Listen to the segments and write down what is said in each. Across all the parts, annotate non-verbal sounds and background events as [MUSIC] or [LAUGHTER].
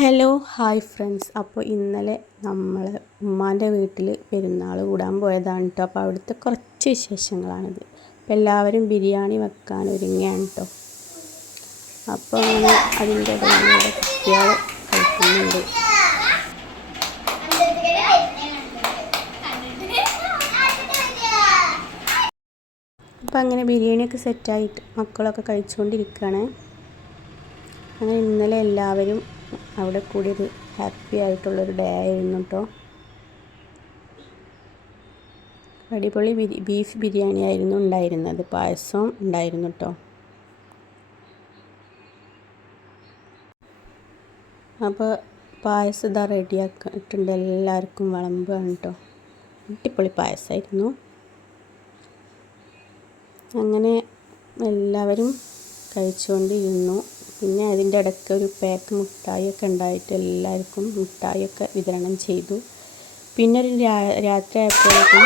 Hello hi friends. അപ്പോൾ ഇന്നലെ നമ്മൾ ഉമ്മാന്റെ വീട്ടിൽ പെരുന്നാൾ കൂടാൻ പോയതാണ് കേട്ടോ അപ്പോൾ അവിടുത്തെ കുറച്ച് വിശേഷങ്ങളാണിത്. അപ്പോൾ എല്ലാവരും ബിരിയാണി വെക്കാൻ ഒരുങ്ങിയാണ് കേട്ടോ അപ്പോൾ അങ്ങനെ അതിന്റെ ഇടയിലൂടെ കുട്ടികൾ കഴിക്കുന്നുണ്ട് അപ്പോൾ അങ്ങനെ ബിരിയാണിയൊക്കെ സെറ്റായിട്ട് മക്കളൊക്കെ കഴിച്ചുകൊണ്ടിരിക്കുകയാണ്. അങ്ങനെ ഇന്നലെ എല്ലാവരും അവിടെ കൂടി ഒരു ഹാപ്പി ആയിട്ടുള്ളൊരു ഡേ ആയിരുന്നു കേട്ടോ അടിപൊളി ബിരി ബീഫ് ബിരിയാണി ആയിരുന്നു ഉണ്ടായിരുന്നത്. പായസവും ഉണ്ടായിരുന്നു കേട്ടോ അപ്പോൾ പായസം ഇതാ റെഡിയാക്കിയിട്ടുണ്ട് എല്ലാവർക്കും വിളമ്പാണ് കേട്ടോ അടിപൊളി പായസമായിരുന്നു അങ്ങനെ എല്ലാവരും കഴിച്ചുകൊണ്ടിരുന്നു. പിന്നെ അതിന്റെ ഇടയ്ക്ക് ഒരു പാക്ക് മിഠായിയൊക്കെ ഉണ്ടായിട്ട് എല്ലാവർക്കും മിഠായിയൊക്കെ വിതരണം ചെയ്തു. പിന്നെ ഒരു രാത്രി ആയപ്പോഴേക്കും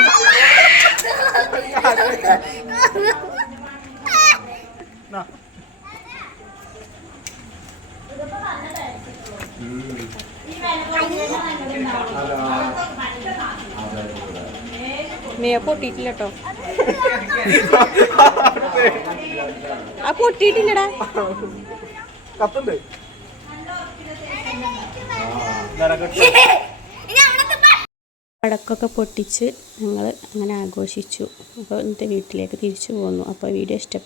നീ പൊട്ടിയിട്ടില്ല കേട്ടോ [LAUGHS] ആ പൊട്ടിയിട്ടില്ലടാ. കത്തുണ്ട്. പൊട്ടിച്ച് ഞങ്ങൾ അങ്ങനെ ആഘോഷിച്ചു. അപ്പോൾ ഇന്നത്തെ വീട്ടിലേക്ക് തിരിച്ചു പോന്നു അപ്പോൾ വീഡിയോ ഇഷ്ടപ്പെട്ടു